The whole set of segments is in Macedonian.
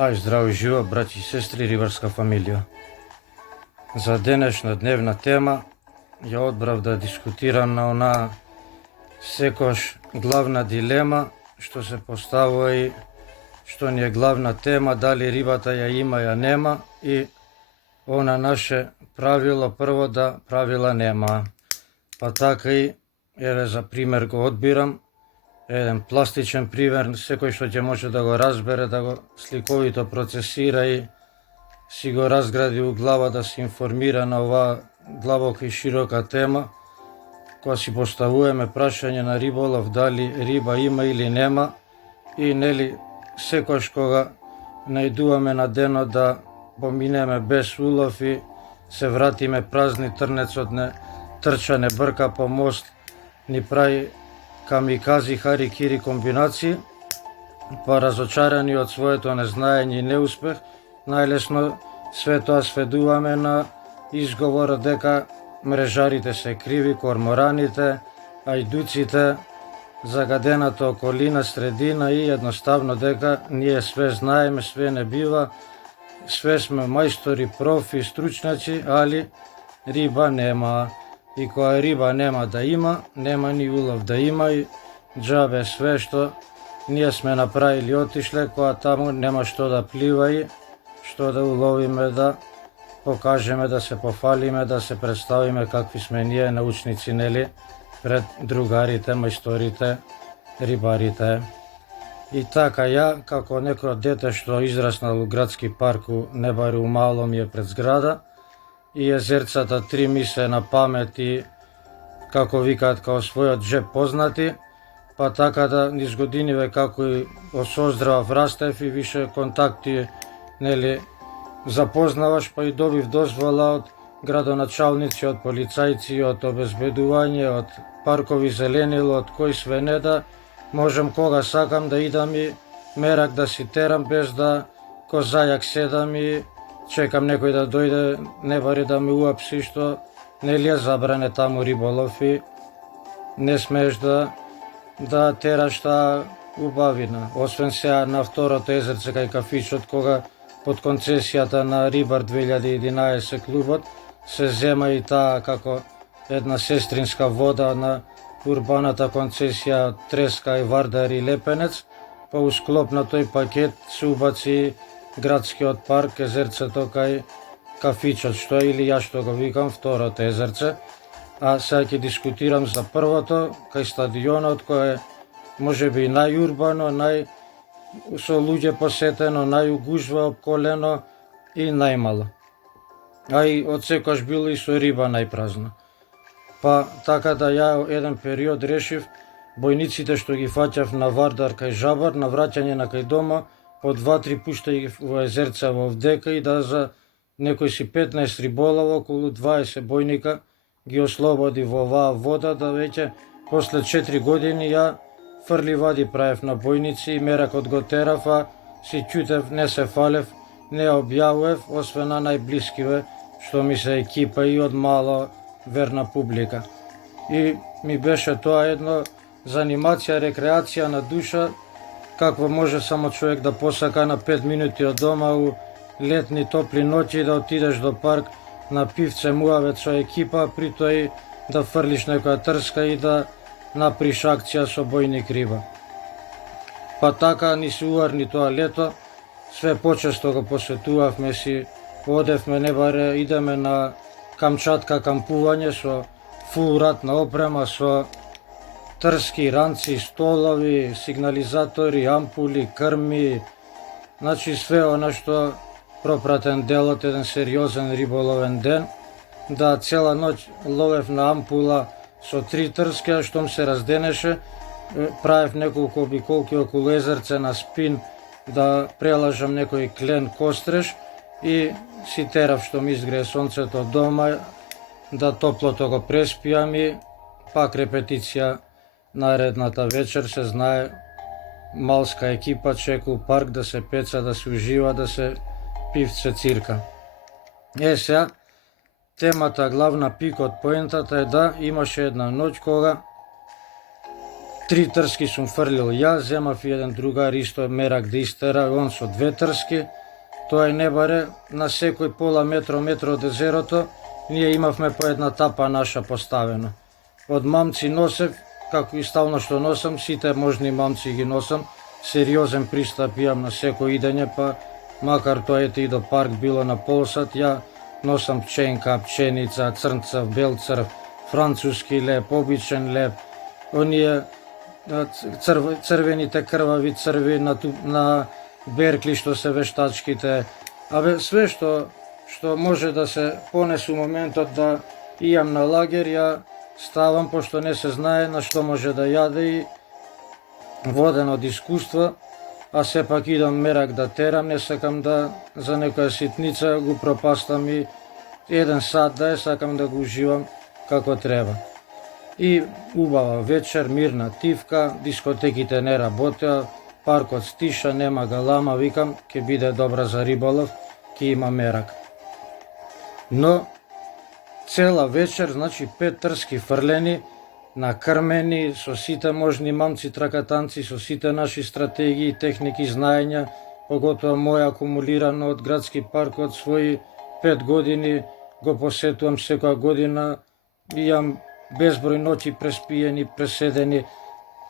Здраво и живо, браќи и сестри, рибарска фамилија. За денешна дневна тема ја одбрав да дискутирам на она секош главна дилема што се поставува и што ни е главна тема, дали рибата ја има, ја нема, и она наше правило прво да правила нема. Па така и, еве за пример го одбирам, еден пластичен пример, секој што ќе може да го разбере, да го сликовито процесира и си го разгради у глава, да се информира на оваа длабока и широка тема, кога си поставуваме прашање на риболов, дали риба има или нема, и нели секош кога најдуваме на денот да поминеме без улов и се вратиме празни, трнецот не трча, не брка по мост, ни прави камикази, хари-кири комбинации, па разочарани од своето незнаење и неуспех, најлесно све тоа сведуваме на изговорот дека мрежарите се криви, кормораните, ајдуците, загадената околина, средина и едноставно дека ние све знаеме, све не бива, све сме мајстори, профи, стручњаци, али риба нема. И кога риба нема да има, нема ни улов да има и џабе све што ние сме направили отишле, кога таму нема што да плива и што да уловиме, да покажеме, да се пофалиме, да се представиме какви сме ние научници, нели, пред другарите, мајсторите, рибарите. И така ја, како некој дете што израснал у градски парк, не бари у мало ми е пред зграда, и езерцата три ми се на памет и, како викаат, као својот джеб познати, па така да низ годиниве како и осоздравав, растев и више контакти, нели, запознаваш, па и добив дозвола од градоначалници, од полицајци, од обезбедување, од паркови зеленило, од кој све не, да можам кога сакам да идам и мерак да си терам без да ко зајак седам и чекам некој да дојде, не бари да ме уапси, што нели е забране таму риболов и не смееш да тераш таа убавина. Освен сега на второто езерце кај кафичот, кога под концесијата на Рибар 2011 клубот се зема и таа како една сестринска вода на урбаната концесија Треска и Вардар и Лепенец, па у склоп на тој пакет се убаци градскиот парк, езерцето кај кафичот, што е, или ја што го викам, второто езерце. А сега ќе дискутирам за првото, кај стадионот, кој е можеби најурбано, со луѓе посетено, најугужва, обколено и најмало. А и од секојаш било и со риба најпразно. Па така да ја еден период решив бојниците што ги фаќав на Вардар кај Жабар, на враќање на кај дома, по 2-3 пуштај ги во езерца во вдека, и да за некој си 15 риболова, околу 20 бојника ги ослободи во оваа вода, да веќе после 4 години ја фрли вади правев на бојници и меракот го терав, а си ќутев, не се фалев, не објавував, освен на најблискиве, што ми се екипа и од мало верна публика. И ми беше тоа едно занимација, рекреација на душа, какво може само човек да посака на 5 минути од дома у летни топли ноќи, да отидеш до парк на пивце, муавет со екипа, при тоа и да фрлиш некоја трска и да наприш акција со бојник риба. Па така ни се уварни тоа лето, све почесто го посетувавме, си одевме, не баре идеме на Камчатка кампување со фул ратна опрема, со трски, ранци, столови, сигнализатори, ампули, крми, значи све она што пропратен делот, еден сериозен риболовен ден, да цела ноќ ловев на ампула со 3 трски, а штом се разденеше, правев неколку обиколки околу езерце на спин, да прелажам некој клен костреш и си терав штом изгрее сонцето дома, да топлото го преспијам и пак репетиција наредната вечер. Се знае, малска екипа чека у парк да се пеца, да се ужива, да се пивце цирка. Сега, темата, главна пикот, поентата е да имаше една ноќ кога 3 трски сум фрлил ја, земав и еден другар исто мерак да истера, он со 2 трски. Тој не баре на секој пола метро од езерото, ние имавме по една тапа наша поставено. Од мамци носев, како и стално што носам, сите можни мамци ги носам, сериозен пристап имам на секој идење, па макар тоа ете и до парк било на полсат, ја носам пченка, пченица, црнца, бел црв, француски леп, обичен леп, оние црвените крвави црви на беркли што се вештачките, све што може да се понесе у моментот да ијам на лагер, ја ставам, пошто не се знае на што може да јаде и воден од искуства, а сепак идам мерак да терам, не сакам да за некоја ситница го пропастам и 1 сат да сакам да го уживам како треба. И убава вечер, мирна тивка, дискотеките не работеа, паркот стиша, нема галама, викам, ќе биде добра за риболов, ќе има мерак. Но цела вечер, значи 5 трски фрлени, накрмени со сите можни мамци тракатанци, со сите наши стратегии, техники, знаења, поготоа мој акумулирано од градски парк од своји 5 години, го посетувам секоја година, имам безброј ноќи преспиени, преседени,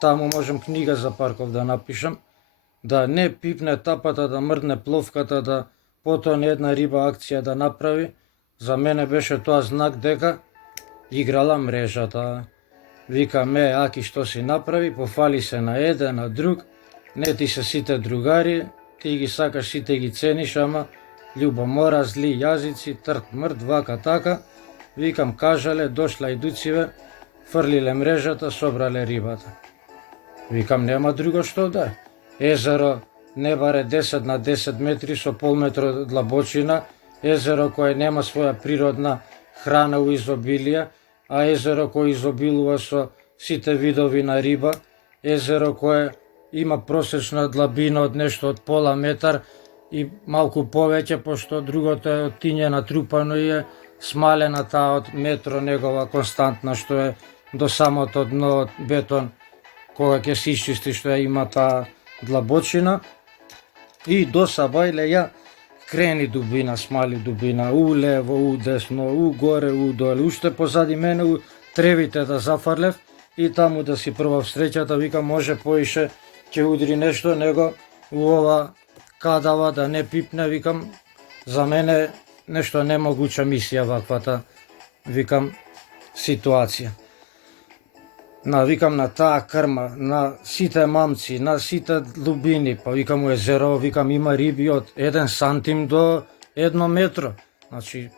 таму можам книга за парков да напишам, да не пипне тапата, да мрдне пловката, да потоне една риба акција да направи. За мене беше тоа знак дека играла мрежата. Викаме, аки што си направи, пофали се на еден, на друг, не ти се сите другари, ти ги сакаш, сите ги цениш, ама љубомора, зли јазици, трт мрт, вака така. Викам, кажале, дошла идуциве, фрлиле мрежата, собрале рибата. Викам, нема друго што да е. Езеро не баре 10 на 10 метри со полметро длабочина, езеро кое нема своја природна храна у изобилие, а езеро кое изобилува со сите видови на риба, езеро кое има просечна длабина од нешто од пола метар и малку повеќе, пошто другото е од тиње натрупано и е смалена таа од метро негова константна, што е до самото дно од бетон, кога ќе се исчисти што има таа длабочина. И до сабајле ја крени дубина, смали дубина, у лево, у десно, у горе, у доле, уште позади мене, у тревите да зафрлев и таму да си прва встречата, викам, може поише ќе удри нешто, него у ова кадава да не пипне, викам, за мене нешто немогуча мисија ваквата, викам, ситуација. Викам на таа крма, на сите мамци, на сите дубини, па викам у езеро, викам има риби од 1 сантим до 1 метро. Значи,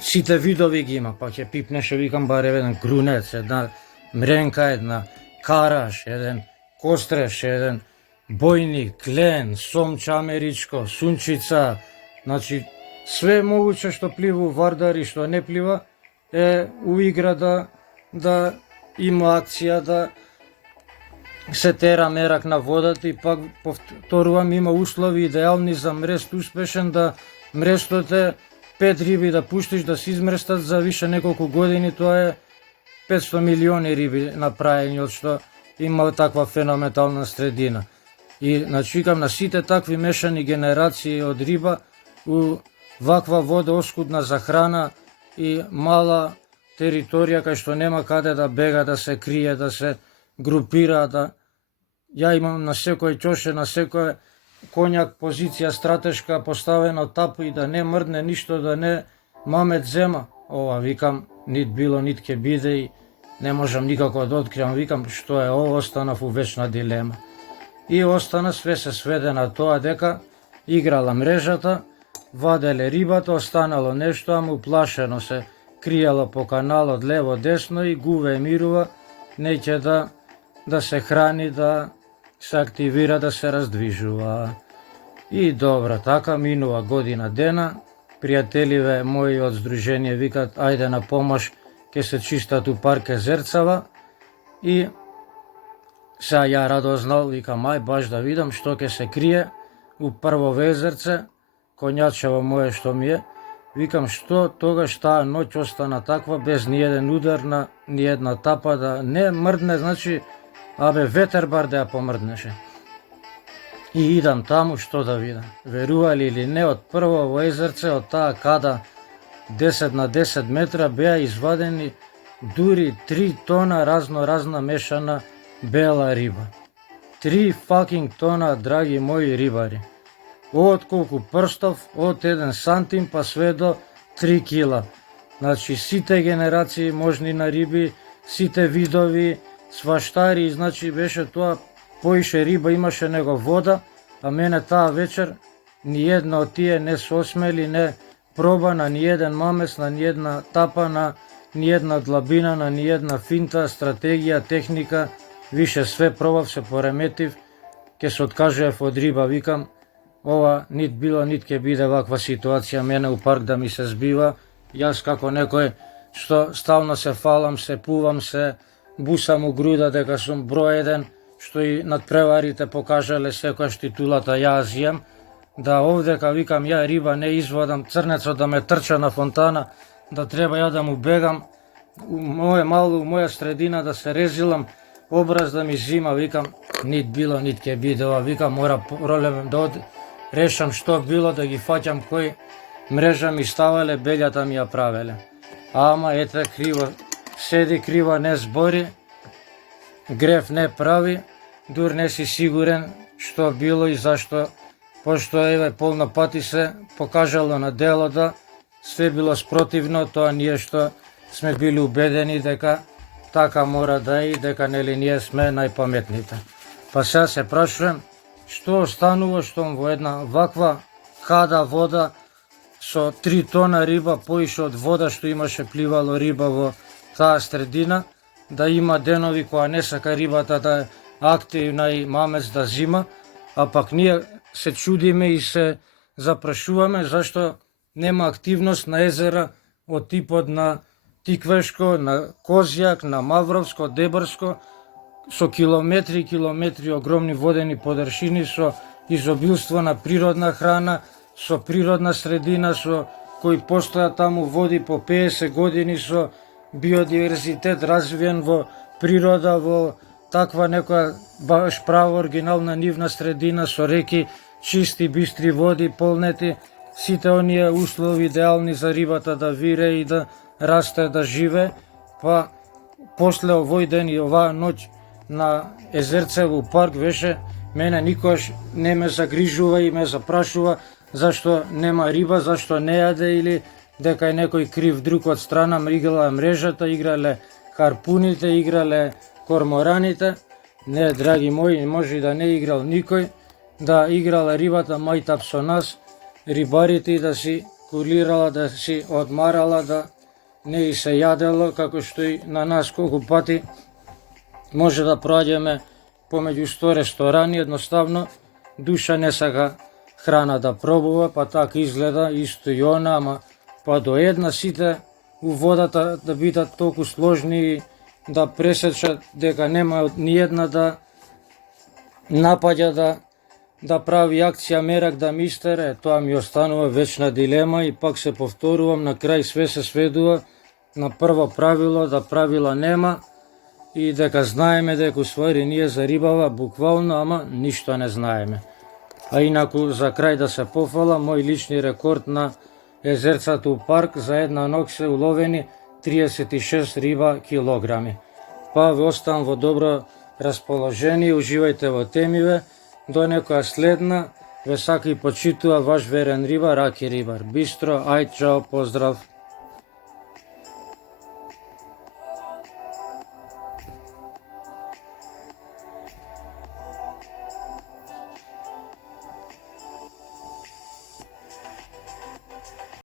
сите видови ги има, па ќе пипнеше, викам, баре еден грунец, една мренка, една караш, еден костреш, еден бојник, клен, сомче америчко, сунчица, значи, све могуче што плива у вардар и што не плива, е у игра да има акција да се тера мерак на водата и пак повторувам, има услови идеални за мрест успешен, да мрестот е 5 риби да пуштиш да се измрестат за више неколку години, тоа е 500 милиони риби направени, од што има таква феноменална средина. И значи викам на сите такви мешани генерации од риба у ваква вода оскудна за храна и мала територија кај што нема каде да бега, да се крие, да се групира, да ја имам на секој ќоше, на секој конјак позиција стратешка поставена тапу и да не мрдне ништо, да не мамет зема. Ова викам, нит било, нит ке биде и не можам никако да откривам, викам што е ова, останав у вечна дилема. И остана, све се сведе на тоа дека играла мрежата, ваделе рибата, останало нешто, ама уплашено се криела по каналот лево десно и гуве мирува, неќе да се храни, да се активира, да се раздвижува. И добра, така минува година дена, пријателиве мои од здружение викат ајде на помош, ке се чистат у парк Езерцава и сега ја радознал, викам ај баш да видам што ке се крие у прво езерце, конјачево мое што ми е. Викам што тогаш таа ноќ остана таква без ни еден удар на ни една тапа да не мрдне, значи Абе, ветер бар да ја помрднеше. И идам таму, што да видам. Верували или не, од прво во езерце, од таа када 10 на 10 метра беа извадени дури 3 тона разна мешана бела риба. 3 fucking тона, драги мои рибари. Од колку прстов, од 1 сантим па све до 3 кила. Значи сите генерации можни на риби, сите видови, сваштари, значи беше тоа, поише риба имаше него вода, а мене таа вечер ни една од тие не се осмели, не проба на ни еден мамес, на ни една тапа, на ни една длабина, на ни една финта, стратегија, техника, више све пробав, се пореметив, ке се откажував од риба, викам, ова нит било, нит ке биде ваква ситуација, мене у парк да ми се збива, јас како некој што стално се фалам, се пувам, се бусам у груда дека сум број еден, што и надпреварите покажале секојаш титулата ја зијам, да овдека викам ја риба не извадам, црнецот да ме трча на фонтана, да треба ја да му бегам, у моје мало, у моја средина да се резилам, образ да ми зима, викам, нит било, нит ке биде ова, викам, мора пролевам да решам што било, да ги фаќам кој мрежа ми ставале, белјата ми ја правеле. Ама ете криво седи, криво не збори, греф не прави, дур не си сигурен што било и зашто, пошто еве полно пати се покажало на дело да све било спротивно, тоа ние што сме били убедени дека така мора да е и дека нели ние сме најпаметните. Па сега се прашувам, што останува штом во една ваква када вода со 3 тона риба, поише од вода што имаше пливало риба во таа средина, да има денови која не сака рибата да е активна и мамец да зима, а пак ние се чудиме и се запрашуваме зашто нема активност на езера од типот на Тиквешко, на Козјак, на Мавровско, Дебрско, со километри и километри огромни водени подршини, со изобилство на природна храна, со природна средина, со кои постојат таму води по 50 години, со биодиверзитет развиен во природа, во таква некоја баш право оригинална нивна средина, со реки, чисти, бистри води, полнети, сите оние услови идеални за рибата да вире и да расте, да живе, па после овој ден и оваа ноќ на езерце во парк веше, мене никош не ме загрижува и ме запрашува зашто нема риба, зашто не јаде или дека е некој крив друг од страна, играла мрежата, играле харпуните, играле кормораните. Не, драги мои, може и да не играл никој, да играла рибата мајтап со нас, рибарите и да си кулирала, да си одмарала, да не и се јадело, како што и на нас колку пати може да проаѓаме помеѓу 100 ресторани, едноставно душа не сака храна да пробува, па така изгледа исто и она, ама па до една сите у водата да бидат толку сложни и да пресечат дека нема ни една да напаѓа да прави акција мерак да ми истере, тоа ми останува вечна дилема и пак се повторувам, на крај све се сведува на прво правило, да правила нема и дека знаеме дека усвари ние за рибава буквално, ама ништо не знаеме. А инаку за крај да се пофала, мој лични рекорд на езерцата у парк за една ног се уловени 36 риба килограми. Па ве оставам во добро расположение, уживајте во темиве, до некоја следна, ве сака и почитува ваш верен рибар, Аки Рибар. Бистро, ајд, чао, поздрав.